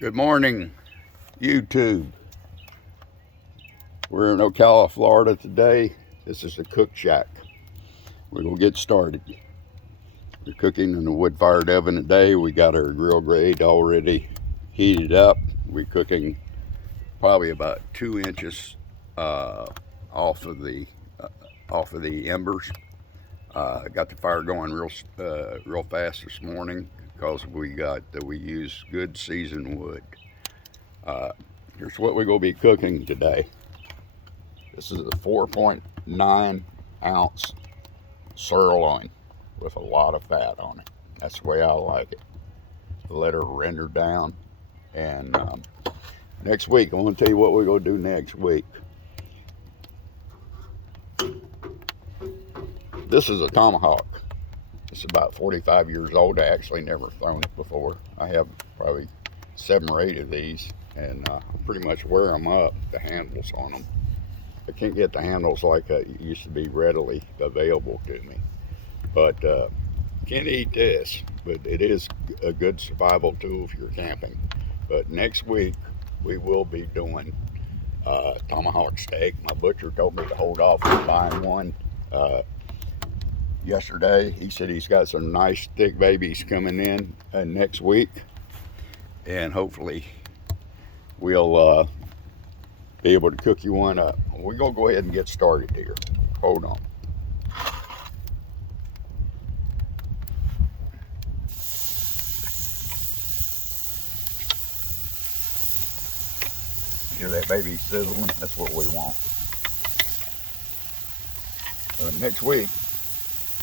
Good morning, YouTube. We're in Ocala, Florida today. This is the cook shack. We're going to get started. We're cooking in a wood-fired oven today. We got our grill grate already heated up. We're cooking probably about 2 inches off of the embers. Got the fire going real fast this morning because we use good seasoned wood. Here's what we're going to be cooking today. This is a 4.9 ounce sirloin with a lot of fat on it. That's the way I like it. Let her render down. And next week, I want to tell you what we're going to do next week. This is a Tomahawk. It's about 45 years old. I actually never thrown it before. I have probably 7 or 8 of these, and I pretty much wear them up, the handles on them. I can't get the handles like it used to be readily available to me. But can't eat this, but it is a good survival tool if you're camping. But next week, we will be doing Tomahawk Steak. My butcher told me to hold off on buying one yesterday. He said he's got some nice thick babies coming in next week. And hopefully we'll be able to cook you one up. We're going to go ahead and get started here. Hold on. Hear that baby sizzling? That's what we want. Next week,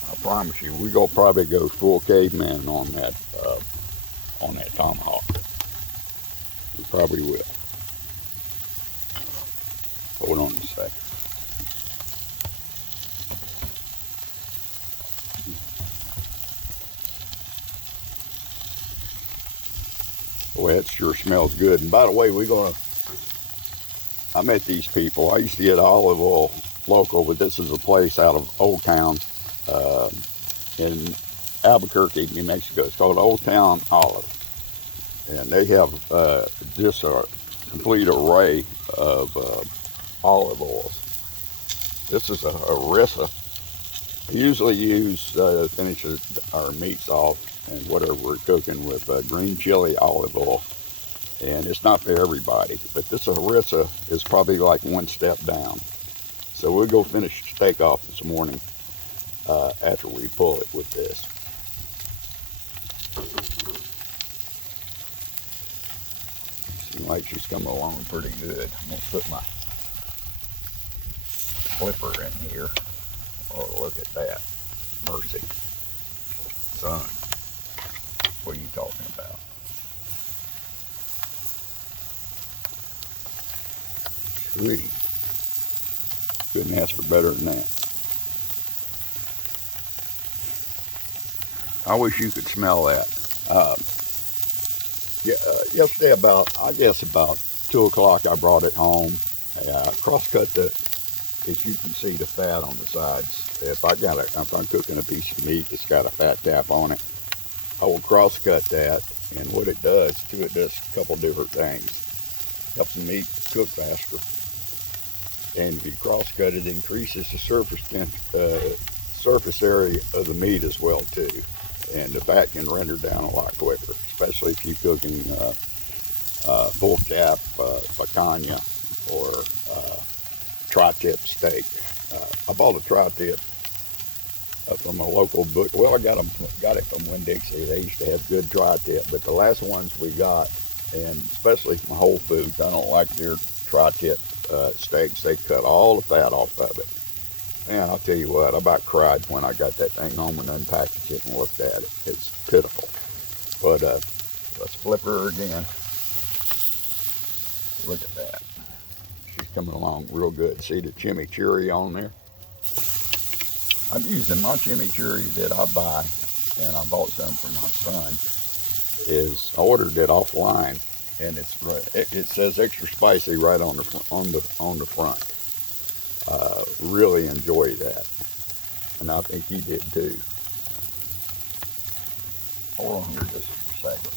I promise you, we're going to probably go full caveman on that Tomahawk. We probably will. Hold on a second. Boy, that sure smells good. And by the way, I met these people. I used to get olive oil local, but this is a place out of Old Town in Albuquerque, New Mexico. It's called Old Town Olive. And they have just a complete array of olive oils. This is a Harissa. We usually use finish our meats off and whatever we're cooking with green chili olive oil, and it's not for everybody. But this Harissa is probably like one step down. So we'll go finish the steak off this morning after we pull it with this. Seems like she's coming along pretty good. I'm gonna put my flipper in here. Oh, look at that. Mercy. Son, what are you talking about? Sweet. Couldn't ask for better than that. I wish you could smell that. Yesterday about 2 o'clock, I brought it home. Cross-cut as you can see, the fat on the sides. If I'm cooking a piece of meat that's got a fat cap on it, I will cross-cut that. And what it does too, it does a couple different things. Helps the meat cook faster. And if you cross-cut it, increases the surface area of the meat as well too. And the fat can render down a lot quicker, especially if you're cooking full cap, picanha, or tri-tip steak. I bought a tri-tip from a local book. Well, I got it from Winn-Dixie. They used to have good tri-tip, but the last ones we got, and especially from Whole Foods, I don't like their tri-tip steaks. They cut all the fat off of it. Man, I'll tell you what, I about cried when I got that thing home and unpackaged it and looked at it. It's pitiful. But let's flip her again. Look at that. She's coming along real good. See the chimichurri on there? I'm using my chimichurri that I buy, and I bought some for my son. I ordered it offline, and it says extra spicy right on the front. Really enjoy that, and I think he did too. Hold on here just a second.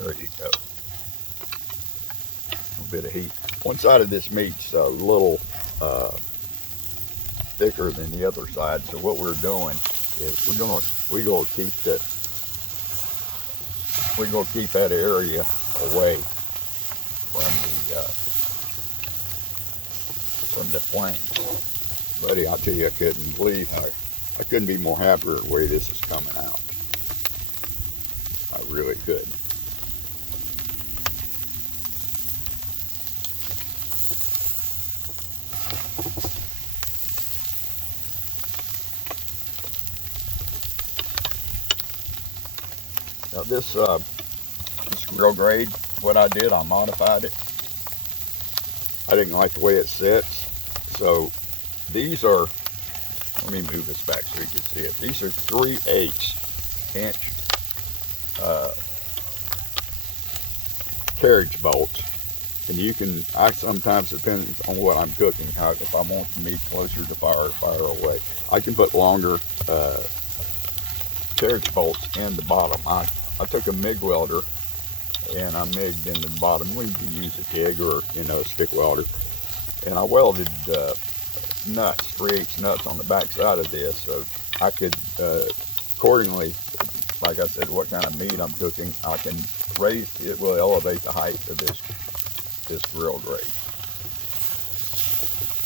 There you go. A little bit of heat. One side of this meat's a little thicker than the other side, so what we're doing is we're gonna keep that area away from the flames. Buddy, I'll tell you, I couldn't be more happier the way this is coming out. I really couldn't. Now this grill grade, what I did, I modified it. I didn't like the way it sits, so these are, let me move this back so you can see it. These are 3/8 inch carriage bolts, and you can, I sometimes, depends on what I'm cooking, if I want the meat closer to fire away, I can put longer carriage bolts in the bottom. I took a MIG welder and I MIG'd in the bottom. We can use a TIG or, you know, a stick welder, and I welded nuts, 3/8 nuts on the back side of this, so I could accordingly, like I said, what kind of meat I'm cooking, I can raise, it will elevate the height of this grill grate.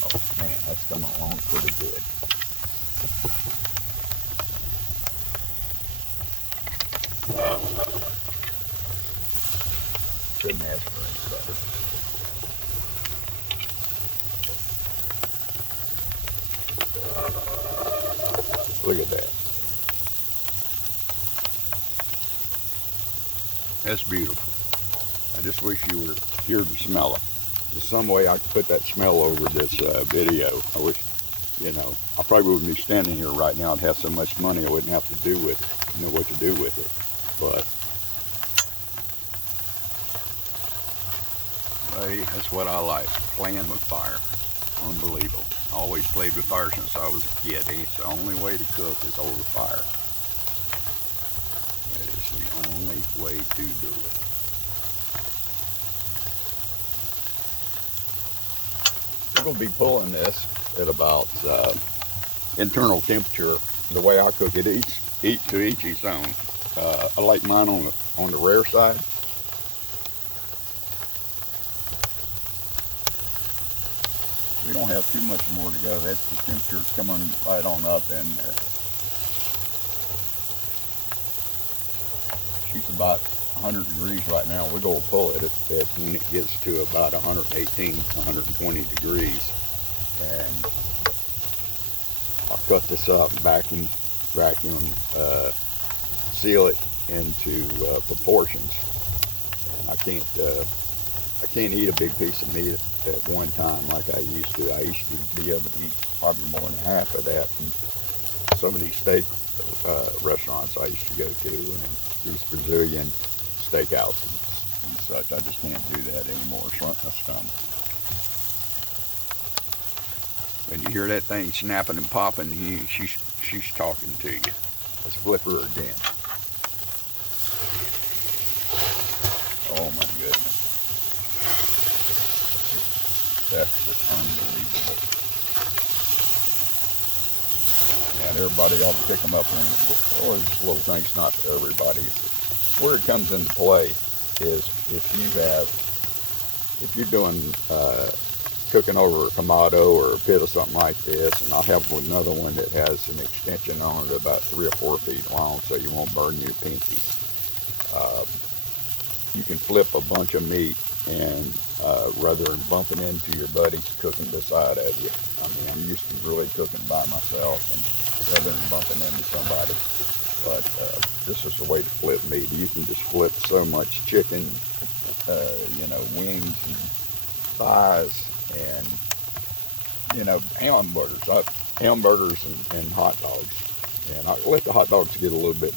Oh man, that's coming along pretty good. Couldn't ask for any better. Look at that. That's beautiful. I just wish you were here to smell it. There's some way I could put that smell over this video. I wish, you know, I probably wouldn't be standing here right now. I'd have so much money I wouldn't have to do with it, know what to do with it. But, buddy, that's what I like, playing with fire. Unbelievable. I always played with fire since I was a kid. It's the only way to cook is over fire. That is the only way to do it. We're going to be pulling this at about internal temperature. The way I cook it, each his own. I like mine on the rare side. We don't have too much more to go. That's the temperature's coming right on up in there. She's about 100 degrees right now. We're going to pull it when it gets to about 118, 120 degrees. And I'll cut this up and vacuum seal it into proportions. And I can't eat a big piece of meat at one time like I used to. I used to be able to eat probably more than half of that. And some of these steak restaurants I used to go to, and these Brazilian steakhouses and such, I just can't do that anymore. It's running my stomach. When you hear that thing snapping and popping, she's talking to you. Let's flip her again. Oh my goodness. That's just unbelievable. Yeah, and everybody ought to pick them up. Or this little thing's not for everybody. Where it comes into play is if you're doing cooking over a Kamado or a pit or something like this, and I have another one that has an extension on it about 3 or 4 feet long, so you won't burn your pinky. You can flip a bunch of meat, and rather than bumping into your buddies cooking beside of you. I mean, I'm used to really cooking by myself, and rather than bumping into somebody. But this is the way to flip meat. You can just flip so much chicken, you know, wings and thighs, and you know, hamburgers and hot dogs. And I let the hot dogs get a little bit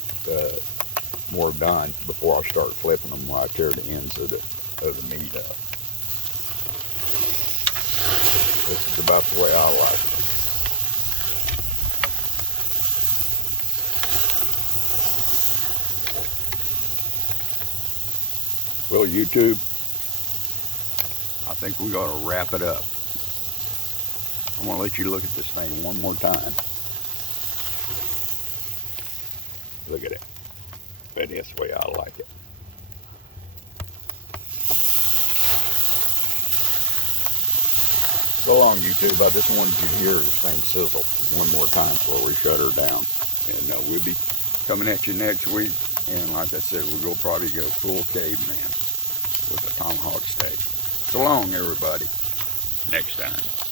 more done before I start flipping them, while I tear the ends of the meat up. This is about the way I like it. Well, YouTube, I think we got to wrap it up. I want to let you look at this thing one more time. Look at it. But that's the way I like it. So long, YouTube. I just wanted you to hear this thing sizzle one more time before we shut her down. And we'll be coming at you next week. And like I said, we'll probably go full caveman with the Tomahawk Steak. So long, everybody. Next time.